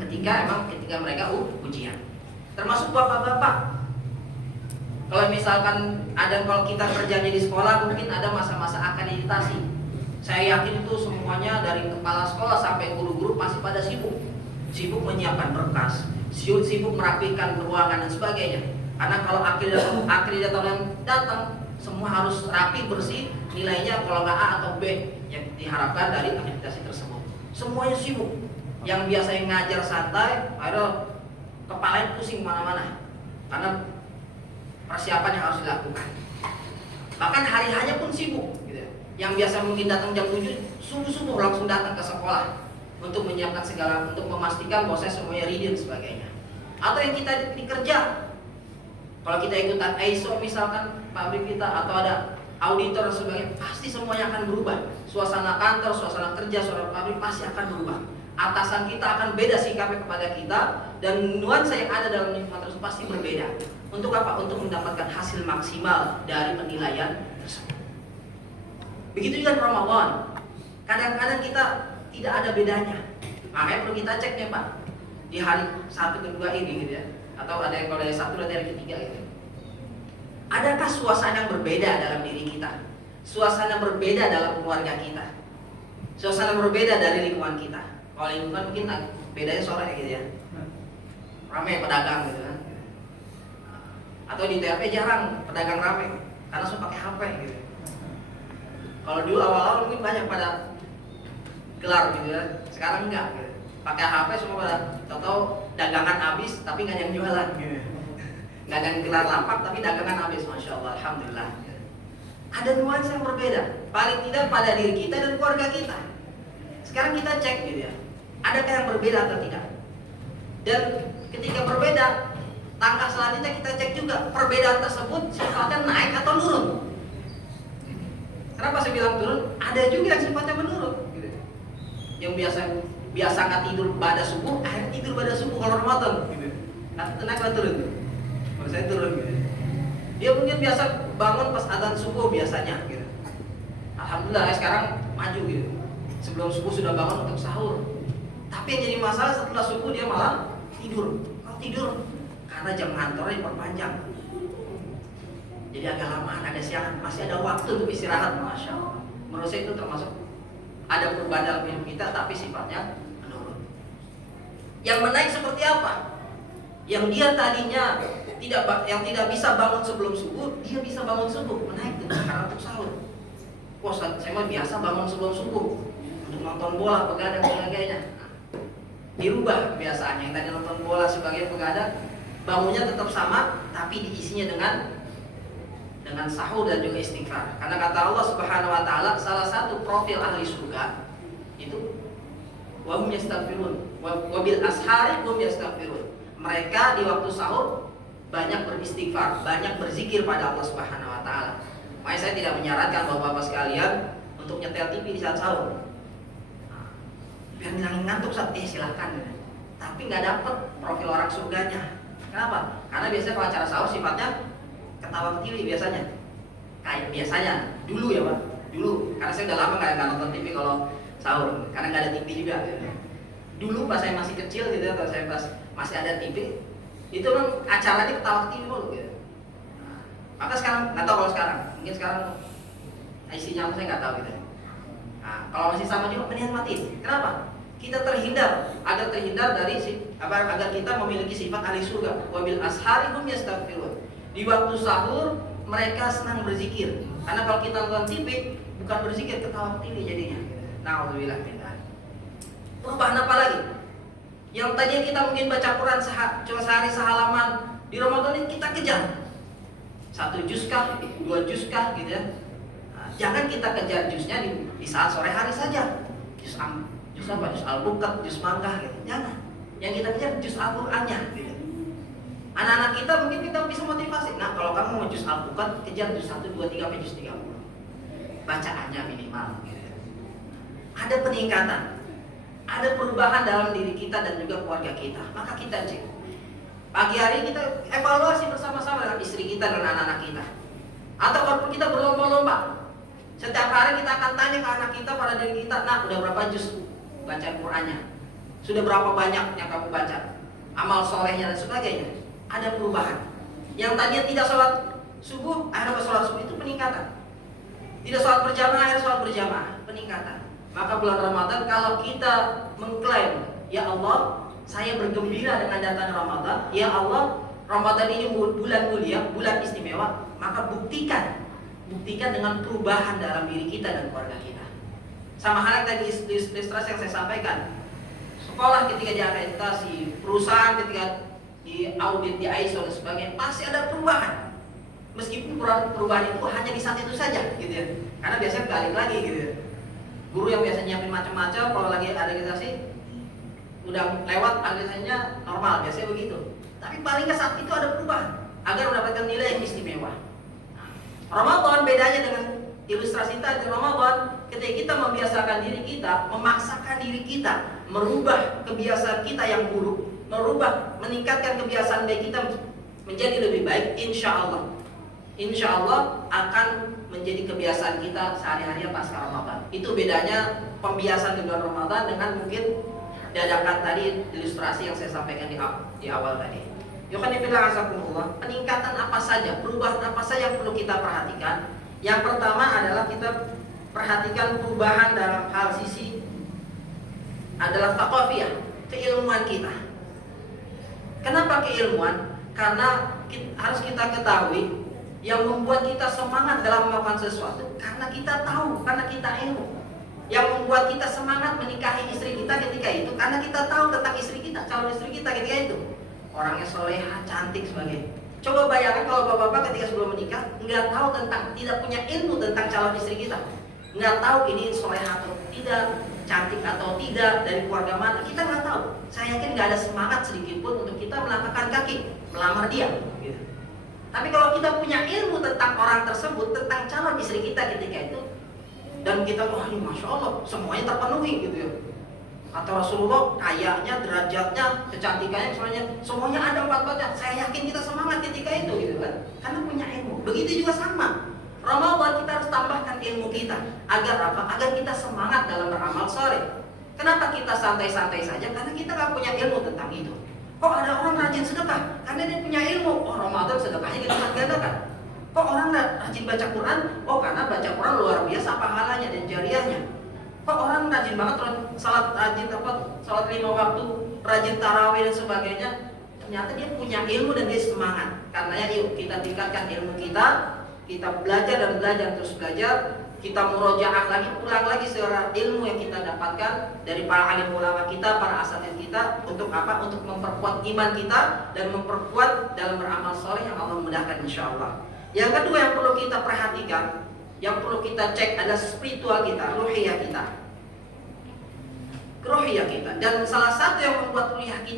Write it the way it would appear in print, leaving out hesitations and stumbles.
ketika mereka ujian. Termasuk bapak-bapak. Kalau misalkan kalau kita kerjanya di sekolah, mungkin ada masa-masa akreditasi. Saya yakin itu semuanya dari kepala sekolah sampai guru-guru pasti pada sibuk menyiapkan berkas, sibuk merapikan ruangan dan sebagainya. Karena kalau akreditator yang datang, semua harus rapi, bersih, nilainya kalau nggak A atau B yang diharapkan dari akreditasi tersebut. Semuanya sibuk. Yang biasanya ngajar santai, akhirnya kepalanya pusing mana-mana karena persiapan yang harus dilakukan. Bahkan hari hanya pun sibuk gitu. Yang biasa mungkin datang jam 7, subuh-subuh langsung datang ke sekolah untuk menyiapkan segala, untuk memastikan bahwa semuanya ready dan sebagainya. Atau yang kita dikerja, kalau kita ikutan ISO misalkan pabrik kita, atau ada auditor dan sebagainya, pasti semuanya akan berubah. Suasana kantor, suasana kerja, suasana pabrik pasti akan berubah. Atasan kita akan beda sikapnya kepada kita, dan nuansa yang ada dalam lingkungan tersebut pasti berbeda. Untuk apa? Untuk mendapatkan hasil maksimal dari penilaian tersebut. Begitu juga Ramadan. Kadang-kadang kita tidak ada bedanya. Makanya perlu kita cek ya Pak, di hari 1 ke 2 ini gitu ya. Atau ada yang kalau dari 1 dan dari ketiga gitu. Adakah suasana yang berbeda dalam diri kita? Suasana berbeda dalam keluarga kita? Suasana berbeda dari lingkungan kita? Kalau lingkungan mungkin bedanya sore gitu ya. Ramai pedagang gitu kan. Atau di TRP jarang pedagang ramai karena suka pakai HP gitu. Kalau dulu awal-awal mungkin banyak pada gelar gitu ya. Sekarang enggak gitu. Pakai HP semua pada tahu dagangan habis tapi nggak ada yang jualan gitu. Nggak ada yang gelar lapak tapi dagangan habis, masya Allah, alhamdulillah. Ada nuansa yang berbeda, paling tidak pada diri kita dan keluarga kita. Sekarang kita cek gitu ya, adakah yang berbeda atau tidak? Dan ketika berbeda, langkah selanjutnya kita cek juga perbedaan tersebut sifatnya naik atau turun. Kenapa saya bilang turun? Ada juga yang sifatnya menurun gitu. Yang biasa nggak tidur pada subuh, akhirnya tidur pada subuh kalau Ramadan gitu. Naik atau turun? Kalau saya turun gitu. Dia mungkin biasa bangun pas adzan subuh biasanya gitu. Alhamdulillah sekarang maju gitu. Sebelum subuh sudah bangun untuk sahur. Tapi yang jadi masalah setelah subuh dia malah tidur. Kalau tidur karena jam kantornya diperpanjang. Jadi agak lama, agak siang, masih ada waktu untuk istirahat, masya Allah. Menurut saya itu termasuk ada perubahan dalam hidup kita, tapi sifatnya menurun. Yang menaik seperti apa? Yang dia tadinya tidak bisa bangun sebelum subuh, dia bisa bangun subuh, menaik tuh karena untuk sahur. Wah, saya mah biasa bangun sebelum subuh untuk nonton bola, begadang dan sebagainya. Dirubah biasanya, yang tadi nonton bola sebagai begadang, bangunnya tetap sama, tapi diisinya dengan sahur dan juga istighfar. Karena kata Allah Subhanahu wa taala, salah satu profil ahli surga itu wa hum yastaghfirun wa bil ashari hum yastaghfirun. Mereka di waktu sahur banyak beristighfar, banyak berzikir pada Allah Subhanahu wa taala. Makanya saya tidak menyarankan Bapak-bapak sekalian untuk nyetel TV di saat sahur. Biar ngilangin ngantuk saat silahkan. Tapi nggak dapet profil orang surganya. Kenapa? Karena biasanya kalau acara sahur sifatnya ketawa TV biasanya. Kayak biasanya dulu ya Pak, dulu karena saya udah lama nggak nonton TV kalau sahur, karena nggak ada TV juga. Gitu. Dulu pas saya masih kecil gitu, atau saya pas masih ada TV, itu kan acaranya ketawa TV dulu gitu. Nah, maka sekarang nggak tahu kalau sekarang, mungkin sekarang isinya apa saya nggak tahu gitu. Nah, kalau masih sama juga mendingan matiin. Kenapa? Kita agar terhindar dari agar kita memiliki sifat ahli surga. Wabil ashari hum yastaghfirun. Di waktu sahur mereka senang berzikir. Karena kalau kita nonton TV bukan berzikir, ketawa TV jadinya. Nauzubillah min dzalik. Perubahan apa lagi? Yang tadinya kita mungkin baca Quran cuma sehari sehalaman, di Ramadan ini kita kejar 1 juz kah, 2 juz kah gitu ya. Nah, jangan kita kejar juznya di saat sore hari saja. Juz apa? Juz Al-Bukat, juz Makkah gitu. Jangan. Yang kita kejar juz Al-Qur'annya gitu. Anak-anak kita mungkin kita bisa motivasi. Nah, kalau kamu mau juz Al-Bukat, kejar juz 1, 2, 3 sampai juz 30. Bacaannya minimal gitu. Ada peningkatan. Ada perubahan dalam diri kita dan juga keluarga kita. Maka kita cek. Pagi hari kita evaluasi bersama-sama dengan istri kita dan anak-anak kita. Atau kalau kita berlomba-lomba, setiap hari kita akan tanya ke anak kita pada diri kita, nah udah berapa juz bacaan Qur'annya? Sudah berapa banyak yang kamu baca, amal solehnya dan sebagainya. Ada perubahan. Yang tadinya tidak sholat subuh, akhirnya sholat subuh, itu peningkatan. Tidak sholat berjamaah, akhirnya sholat berjamaah, peningkatan. Maka bulan Ramadan kalau kita mengklaim, ya Allah, saya bergembira dengan datang Ramadan, ya Allah, Ramadan ini bulan mulia, bulan istimewa, maka buktikan dengan perubahan dalam diri kita dan keluarga kita. Sama halnya tadi ilustrasi yang saya sampaikan, sekolah ketika diakreditasi, perusahaan ketika di audit, di ISO dan sebagainya, pasti ada perubahan. Meskipun perubahan itu hanya di saat itu saja, gitu ya. Karena biasanya balik lagi, gitu ya. Guru yang biasanya nyiapin macam-macam, kalau lagi ada akreditasi, udah lewat akreditasinya normal, biasanya begitu. Tapi paling nggak saat itu ada perubahan agar mendapatkan nilai yang istimewa. Ramadan bedanya dengan ilustrasi tadi. Ramadan ketika kita membiasakan diri kita, memaksakan diri kita merubah kebiasaan kita yang buruk, meningkatkan kebiasaan baik kita menjadi lebih baik, insya Allah akan menjadi kebiasaan kita sehari-hari pasca Ramadan. Itu bedanya pembiasaan di bulan Ramadan dengan mungkin dadakan tadi ilustrasi yang saya sampaikan di awal tadi. Peningkatan apa saja, perubahan apa saja yang perlu kita perhatikan. Yang pertama adalah kita perhatikan perubahan dalam hal sisi adalah thaqafiyah, keilmuan kita. Kenapa keilmuan? Karena harus kita ketahui yang membuat kita semangat dalam melakukan sesuatu karena kita tahu, karena kita ilmu. Yang membuat kita semangat menikahi istri kita ketika itu karena kita tahu tentang istri kita, calon istri kita ketika itu. Orangnya soleha, cantik sebagainya. Coba bayangkan kalau bapak-bapak ketika sebelum menikah nggak tahu tentang, tidak punya ilmu tentang calon istri kita, nggak tahu ini soleha atau tidak, cantik atau tidak, dari keluarga mana, kita nggak tahu. Saya yakin nggak ada semangat sedikit pun untuk kita melangkahkan kaki melamar dia. Gitu. Tapi kalau kita punya ilmu tentang orang tersebut, tentang calon istri kita ketika itu, dan kita, wah ini masya Allah, semuanya terpenuhi gitu ya. Kata Rasulullah, kayaknya, derajatnya, kecantikannya, semuanya ada empat-empatnya. Saya yakin kita semangat ketika itu gitu kan, karena punya ilmu. Begitu juga sama. Ramadan kita harus tambahkan ilmu kita agar apa? Agar kita semangat dalam beramal soleh. Kenapa kita santai-santai saja? Karena kita nggak punya ilmu tentang itu. Kok ada orang rajin sedekah? Karena dia punya ilmu. Oh, Ramadan sedekahnya kita gandakan. Kok orang rajin baca Quran? Oh, karena baca Quran luar biasa pahalanya dan jariahnya. Kok orang rajin banget salat 5 waktu, rajin tarawih dan sebagainya? Ternyata dia punya ilmu dan dia semangat. Karenanya yuk kita tingkatkan ilmu kita belajar dan belajar terus belajar. Kita murojaah lagi, ulang lagi segala ilmu yang kita dapatkan dari para alim ulama kita, para asatidz kita. Untuk apa? Untuk memperkuat iman kita dan memperkuat dalam beramal soleh yang Allah mudahkan insya Allah. Yang kedua yang perlu kita perhatikan, yang perlu kita cek adalah spiritual kita, ruhiyah kita. Dan salah satu yang membuat ruhiyah kita